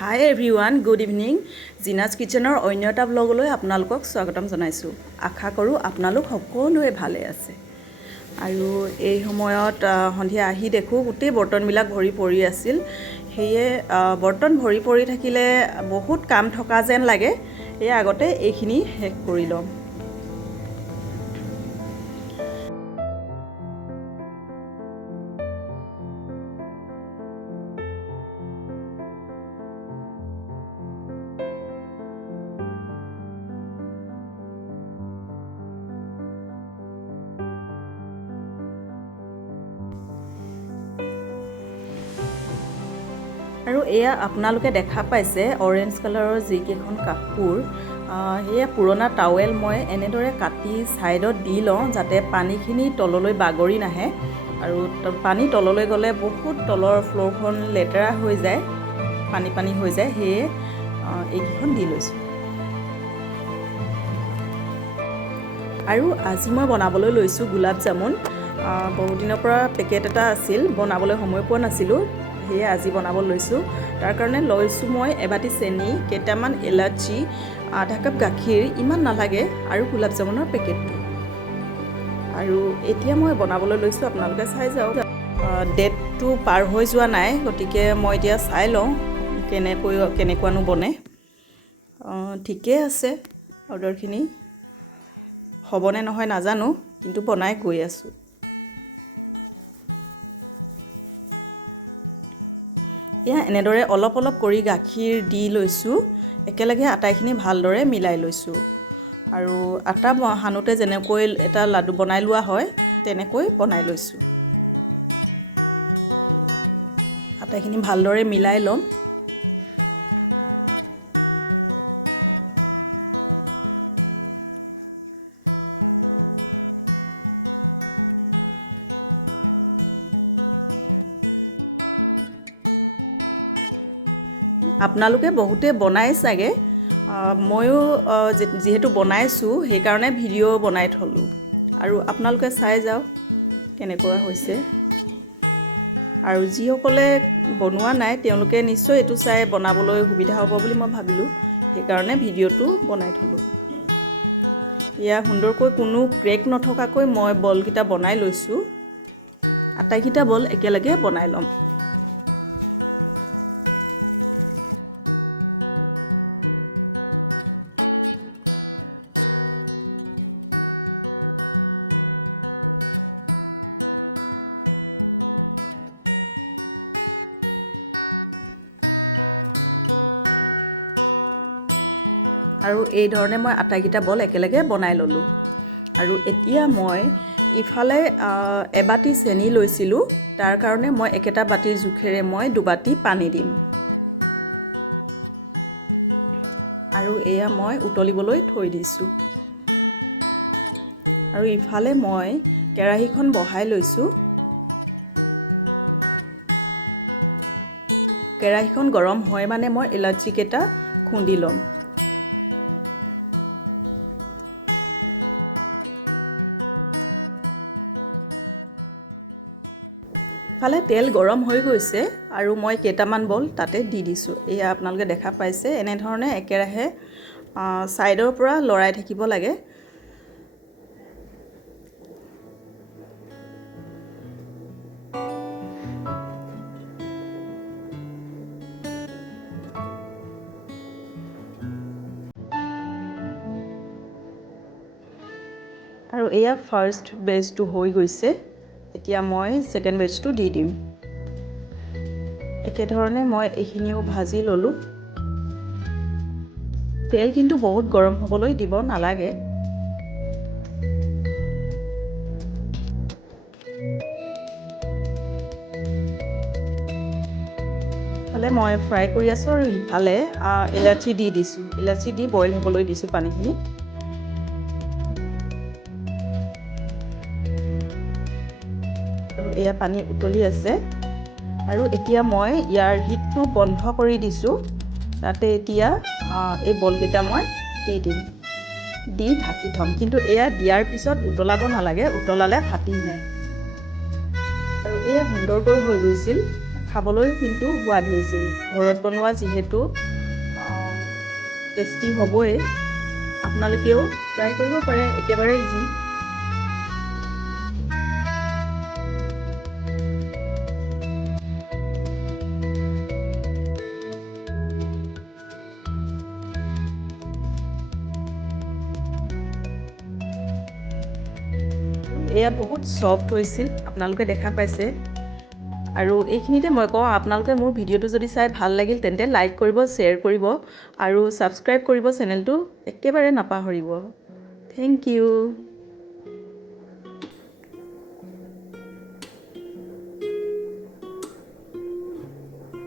হাই everyone, good evening. জিনাজ কিচেনৰ অন্য এটা ব্লগলৈ আপোনালোকক স্বাগতম জনাইছোঁ। আশা কৰোঁ আপোনালোক সকলোৱে ভালে আছে। আৰু এই সময়ত সন্ধিয়া আহি দেখোঁ গোটেই বৰ্তনবিলাক ভৰি পৰি আছিল। সেয়ে বৰ্তন ভৰি পৰি থাকিলে বহুত কাম থকা যেন লাগে। সেয়ে আগতে এইখিনি শেষ কৰি ল'ম। আৰু এয়া আপোনালোকে দেখা পাইছে অৰেঞ্জ কালাৰৰ যিকেইখন কাপোৰ, সেয়া পুৰণা টাৱেল মই এনেদৰে কাটি ছাইডত দি লওঁ যাতে পানীখিনি তললৈ বাগৰি নাহে। আৰু পানী তললৈ গ'লে বহুত তলৰ ফ্ল'ৰখন লেতেৰা হৈ যায়, পানী পানী হৈ যায়। সেয়ে এইকেইখন দি লৈছোঁ। আৰু আজি মই বনাবলৈ লৈছোঁ গোলাপ জামুন। বহুত দিনৰ পৰা পেকেট এটা আছিল, বনাবলৈ সময় পোৱা নাছিলোঁ। সেয়ে আজি বনাব লৈছোঁ। তাৰ কাৰণে লৈছোঁ মই এবাটি চেনি, কেইটামান ইলাচি, আধা কাপ গাখীৰ, ইমান নালাগে, আৰু গোলাপ জামুনৰ পেকেটটো। আৰু এতিয়া মই বনাবলৈ লৈছোঁ, আপোনালোকে চাই যাওক। ডেটটো পাৰ হৈ যোৱা নাই, গতিকে মই এতিয়া চাই লওঁ কেনেকুৱানো বনে। ঠিকেই আছে, অৰ্ডাৰখিনি হ'বনে নহয় নাজানো, কিন্তু বনাই গৈ আছোঁ। এয়া এনেদৰে অলপ অলপ কৰি গাখীৰ দি লৈছোঁ। একেলগে আটাইখিনি ভালদৰে মিলাই লৈছোঁ। আৰু আটা সানোতে যেনেকৈ এটা লাডু বনাই লোৱা হয়, তেনেকৈ বনাই লৈছোঁ। আটাইখিনি ভালদৰে মিলাই ল'ম। আপোনালোকে বহুতে বনাই চাগে, ময়ো যিহেতু বনাইছোঁ সেইকাৰণে ভিডিঅ' বনাই থলোঁ। আৰু আপোনালোকে চাই যাওক কেনেকুৱা হৈছে। আৰু যিসকলে বনোৱা নাই তেওঁলোকে নিশ্চয় এইটো চাই বনাবলৈ সুবিধা হ'ব বুলি মই ভাবিলোঁ, সেইকাৰণে ভিডিঅ'টো বনাই থলোঁ। এয়া সুন্দৰকৈ কোনো ক্ৰেক নথকাকৈ মই বলকেইটা বনাই লৈছোঁ। আটাইকেইটা বল একেলগে বনাই ল'ম। আৰু এই ধৰণে মই আটাইকেইটা বল একেলগে বনাই ল'লোঁ। আৰু এতিয়া মই ইফালে এবাটি চেনি লৈছিলোঁ, তাৰ কাৰণে মই একেটা বাতিৰ জোখেৰে মই 2 বাটি পানী দিম। আৰু এয়া মই উতলিবলৈ থৈ দিছোঁ। আৰু ইফালে মই কেৰাহীখন বহাই লৈছোঁ। কেৰাহীখন গৰম হয় মানে মই ইলাচি কেইটা খুন্দি ল'ম। ফালে তেল গৰম হৈ গৈছে আৰু মই কেইটামান বল তাতে দি দিছোঁ। এয়া আপোনালোকে দেখা পাইছে, এনেধৰণে একেৰাহে ছাইডৰ পৰা লৰাই থাকিব লাগে। আৰু এয়া ফাৰ্ষ্ট বেচটো হৈ গৈছে। এতিয়া মই ছেকেণ্ড বেচটো দি দিম। একেধৰণে মই এইখিনিও ভাজি ল'লোঁ। তেল কিন্তু বহুত গৰম হ'বলৈ দিব নালাগে। ইফালে মই ফ্ৰাই কৰি আছোঁ আৰু ইফালে ইলাচি দি দিছোঁ। ইলাচি দি বইল হ'বলৈ দিছোঁ পানীখিনি। এয়া পানী উতলি আছে। আৰু এতিয়া মই ইয়াৰ হিটটো বন্ধ কৰি দিছোঁ। তাতে এতিয়া এই বলকেইটা মই দি দিম, দি ঢাকি থ'ম। কিন্তু এয়া দিয়াৰ পিছত উতলাব নালাগে, উতলালে ফাটি যায়। আৰু এয়া সুন্দৰকৈ হৈ গৈছিল। খাবলৈ কিন্তু সোৱাদ হৈছিল। ঘৰত বনোৱা যিহেতু টেষ্টি হ'বই। আপোনালোকেও ট্ৰাই কৰিব পাৰে, একেবাৰে ইজি। এয়া বহুত ছফ্ট হৈছিল, আপোনালোকে দেখা পাইছে। আৰু এইখিনিতে মই কওঁ, আপোনালোকে মোৰ ভিডিঅ'টো যদি চাই ভাল লাগিল তেন্তে লাইক কৰিব, শ্বেয়াৰ কৰিব আৰু ছাবস্ক্ৰাইব কৰিব চেনেলটো একেবাৰে নাপাহৰিব। Thank U.